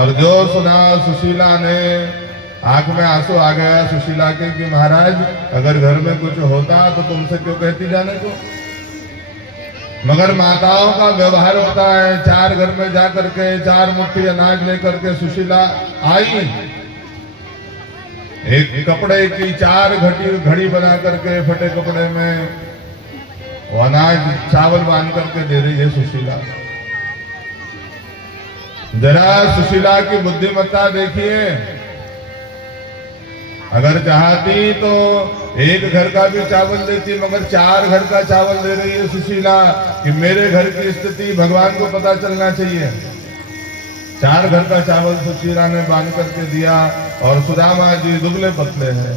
और जो सुना सुशीला ने, आंख में आंसू आ गया सुशीला के कि महाराज अगर घर में कुछ होता तो तुमसे क्यों कहती जाने को। मगर माताओं का व्यवहार होता है, 4 घर में जा करके 4 मुट्ठी अनाज लेकर के सुशीला आई, एक कपड़े की 4 घड़ी बना करके फटे कपड़े में वो अनाज चावल बांध करके दे रही है सुशीला। जरा सुशीला की बुद्धिमत्ता देखिए, अगर चाहती तो एक घर का भी चावल देती, मगर 4 घर का चावल दे रही है सुशीला कि मेरे घर की स्थिति भगवान को पता चलना चाहिए। 4 घर का चावल सुशीला ने बांध करके दिया। और सुदामा जी दुबले पतले हैं,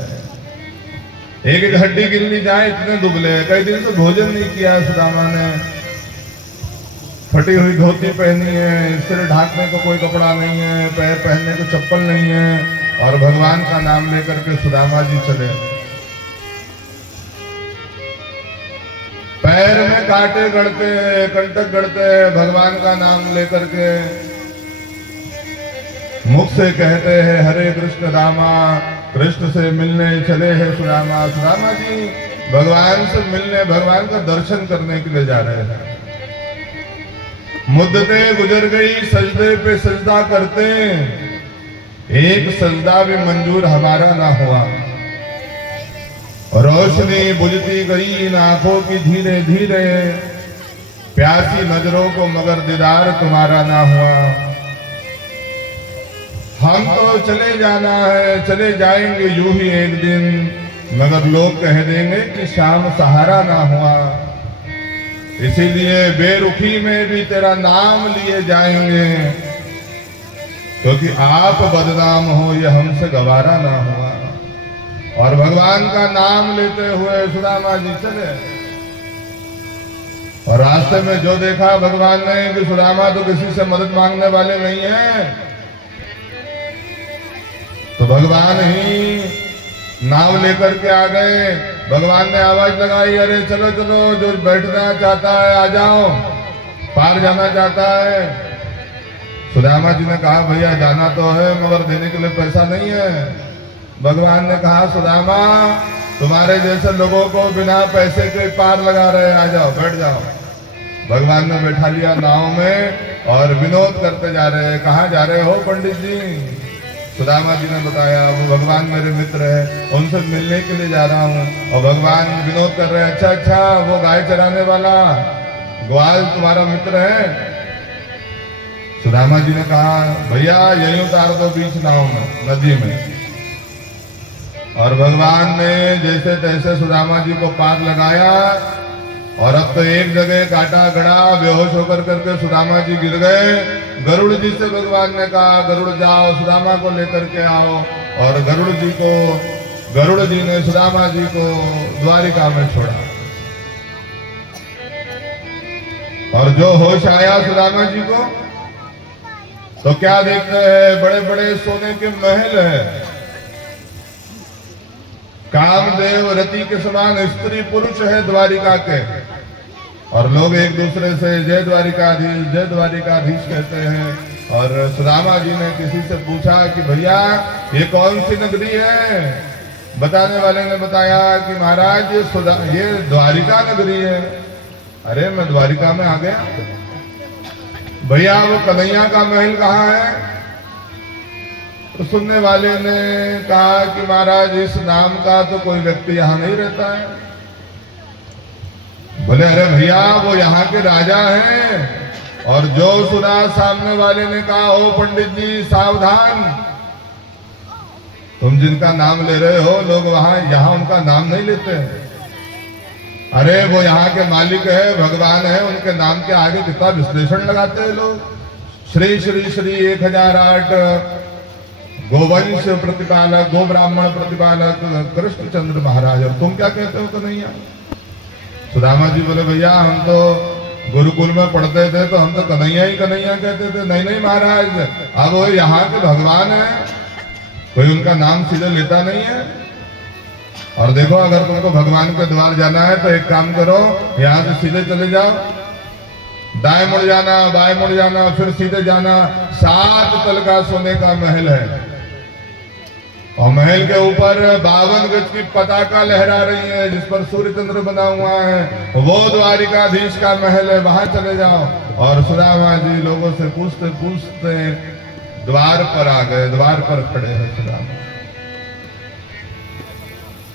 एक एक हड्डी गिरनी जाए इतने दुबले हैं। कई दिन से भोजन नहीं किया सुदामा ने, फटी हुई धोती पहनी है, सिर ढाकने को कोई कपड़ा नहीं है, पैर पहनने को चप्पल नहीं है, और भगवान का नाम लेकर के सुदामा जी चले। पैर में कांटे गड़ते हैं, कंटक गड़ते हैं, भगवान का नाम लेकर के मुख से कहते हैं हरे कृष्ण रामा, कृष्ण से मिलने चले हैं सुदामा। सुदामा जी भगवान से मिलने, भगवान का दर्शन करने के लिए जा रहे हैं। मुद्दतें गुजर गई, सजदे पे सजदा करते, एक सजदा भी मंजूर हमारा ना हुआ। रोशनी बुझती गई इन आंखों की धीरे धीरे, प्यासी नजरों को मगर दीदार तुम्हारा ना हुआ। हम तो चले जाना है, चले जाएंगे यूं ही एक दिन, मगर लोग कह देंगे कि शाम सहारा ना हुआ। इसीलिए बेरुखी में भी तेरा नाम लिए जाएंगे, क्योंकि आप बदनाम हो ये हमसे गवारा ना हुआ। और भगवान का नाम लेते हुए सुदामा जी चले। और रास्ते में जो देखा भगवान ने कि सुदामा तो किसी से मदद मांगने वाले नहीं है, तो भगवान ही नाव लेकर के आ गए। भगवान ने आवाज लगाई, अरे चलो चलो, जो बैठना चाहता है आ जाओ, पार जाना चाहता है। सुदामा जी ने कहा भैया जाना तो है मगर देने के लिए पैसा नहीं है। भगवान ने कहा सुदामा तुम्हारे जैसे लोगों को बिना पैसे के पार लगा रहे, आ जाओ बैठ जाओ। भगवान ने बैठा लिया नाव में और विनोद करते जा रहे हैं। कहाँ जा रहे हो पंडित जी? सुदामा जी ने बताया वो भगवान मेरे मित्र है, उनसे मिलने के लिए जा रहा हूँ। और भगवान विनोद कर रहे हैं, अच्छा अच्छा वो गाय चराने वाला ग्वाल तुम्हारा मित्र है? सुदामा जी ने कहा भैया यही उतार दो बीच नाव में, नदी में। और भगवान ने जैसे तैसे सुदामा जी को पार लगाया। और अब तो एक जगह काटा गड़ा, बेहोश होकर करके सुदामा जी गिर गए। गरुड़ जी से भगवान ने कहा गरुड़ जाओ सुदामा को लेकर के आओ। और गरुड़ जी ने सुदामा जी को द्वारिका में छोड़ा। और जो होश आया सुदामा जी को तो क्या देखते हैं, बड़े बड़े सोने के महल है, कामदेव रति के समान स्त्री पुरुष है द्वारिका के। और लोग एक दूसरे से जय द्वारिकाधीश कहते हैं। और सुदामा जी ने किसी से पूछा कि भैया ये कौन सी नगरी है? बताने वाले ने बताया कि महाराज ये द्वारिका नगरी है। अरे मैं द्वारिका में आ गया। भैया वो कन्हैया का महल कहाँ है? तो सुनने वाले ने कहा कि महाराज इस नाम का तो कोई व्यक्ति यहाँ नहीं रहता है। बोले अरे भैया वो यहाँ के राजा हैं। और जो सुना सामने वाले ने कहा ओ पंडित जी सावधान, तुम जिनका नाम ले रहे हो लोग वहां यहाँ उनका नाम नहीं लेते। अरे वो यहाँ के मालिक है, भगवान है, उनके नाम के आगे कितना विश्लेषण लगाते हैं लोग। श्री श्री श्री 1008 गोवंश प्रतिपालक, गो ब्राह्मण प्रतिपालक कृष्णचंद्र महाराज। और तुम क्या कहते हो कन्हैया? सुदामा जी बोले भैया हम तो गुरुकुल में पढ़ते थे तो हम तो कन्हैया ही कन्हैया कहते थे। नहीं नहीं महाराज, अब वो यहाँ के भगवान है, कोई उनका नाम सीधे लेता नहीं है। और देखो अगर तुमको भगवान के द्वार जाना है तो एक काम करो, यहाँ से सीधे चले जाओ, दाएं मुड़ जाना, बाएं मुड़ जाना, फिर सीधे जाना। 7 तल का सोने का महल है और महल के ऊपर 52 गज की पताका लहरा रही है जिस पर सूर्य चंद्र बना हुआ है। वो द्वारिकाधीश का महल है, वहां चले जाओ। और सुदामा जी लोगों से पूछते पूछते द्वार पर आ गए। द्वार पर खड़े हैं सुदामा।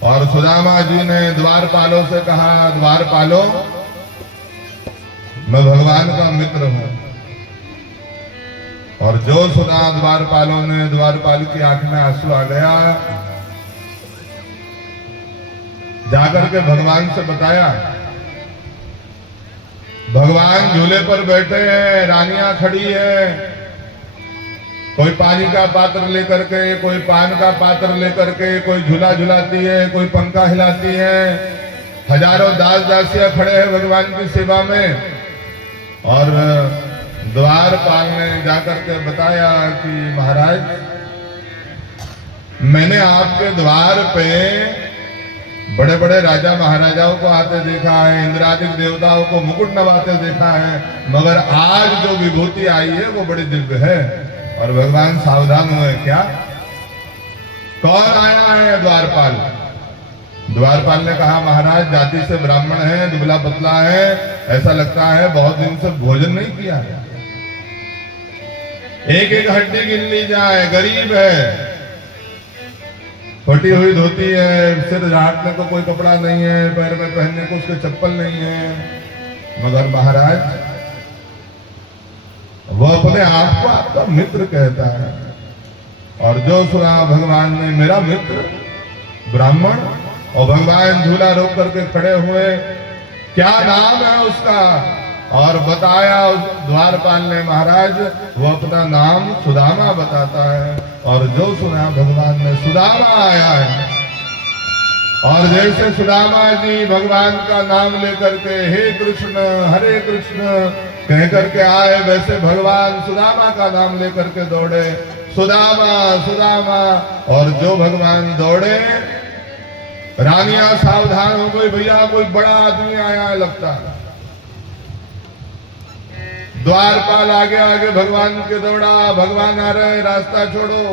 और सुदामा जी ने द्वारपालों से कहा, द्वारपालों, मैं भगवान का मित्र हूं। और जो सुना द्वारपालों ने, द्वारपाल की आंख में आंसू आ गया। जाकर के भगवान से बताया, भगवान झूले पर बैठे हैं, रानियां खड़ी है, कोई पानी का पात्र लेकर के, कोई पान का पात्र लेकर के, कोई झूला झुलाती है, कोई पंखा हिलाती है। हजारों दास दासियां खड़े हैं भगवान की सेवा में। और द्वारपाल ने जाकर के बताया कि महाराज, मैंने आपके द्वार पे बड़े बड़े राजा महाराजाओं को आते देखा है, इंद्रादिक देवताओं को मुकुट नवाते देखा है, मगर आज जो विभूति आई है वो बड़ी दिव्य है। और भगवान सावधान हुए, क्या कौन आया है? द्वारपाल। द्वारपाल ने कहा, महाराज जाति से ब्राह्मण है, दुबला पतला है, ऐसा लगता है बहुत दिन से भोजन नहीं किया है, एक एक हड्डी गिन ली जाए, गरीब है, फटी हुई धोती है, सिर ढांकने को कोई कपड़ा नहीं है, पैर में पहनने को उसके चप्पल नहीं है। मगर महाराज वो अपने आप को आपका मित्र कहता है। और जो सुना भगवान ने, मेरा मित्र ब्राह्मण, और भगवान झूला रोक करके खड़े हुए, क्या नाम है उसका? और बताया द्वारपाल ने, महाराज वो अपना नाम सुदामा बताता है। और जो सुना भगवान ने, सुदामा आया है। और जैसे सुदामा जी भगवान का नाम लेकर के हे कृष्ण हरे कृष्ण कह करके आए, वैसे भगवान सुदामा का नाम लेकर के दौड़े, सुदामा सुदामा। और जो भगवान दौड़े, रानियां सावधान हो गई, भैया कोई बड़ा आदमी आया है लगता है। द्वारपाल आगे आगे भगवान के दौड़ा, भगवान आ रहे, रास्ता छोड़ो।